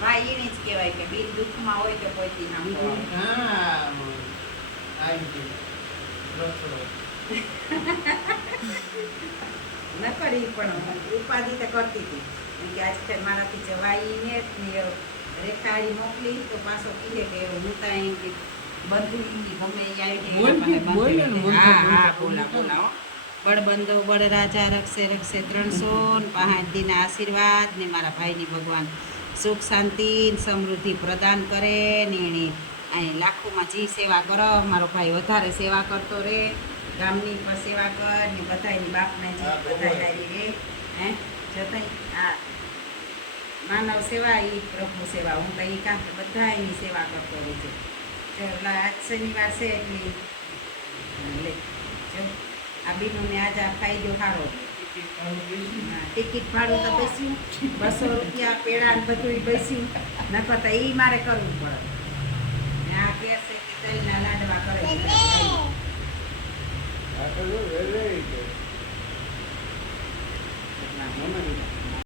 ભાઈ એનું ભાઈ હોય ન કરી પણ ઉપાધિ તો કરતી હતી કે આજકાલ મારાથી જવાઈને રેખાળી મોકલી તો પાછો કીધે કે હું ત્યાં બંધુ ગમે આવી હા હા. બોલા બોલા બળ રાજા રક્ષે રક્ષે ત્રણસો પાંચ દીના આશીર્વાદ ને મારા ભાઈની ભગવાન સુખ શાંતિ સમૃદ્ધિ પ્રદાન કરે ને એણે અહીં લાખોમાં જી સેવા કરો. મારો ભાઈ વધારે સેવા કરતો રહે ગામની પણ સેવા કર ને બધાની બાપને જી હા. બધા રે હે? જતાંય આ માનવ સેવા એ પ્રભુ સેવા. હું તો એ કાંક બધા એની સેવા કરતો રહે છે. આજ શનિવાર છે એટલે. લે. જો ને આજે આ ફાયદો સારો ટિકિટ ભાડું તો બેસ્યું, બસો રૂપિયા પેડા ને બધું બેસ્યું, નકર તો એ મારે કરવું પડે. આ કે કે તલના લાડવા કરે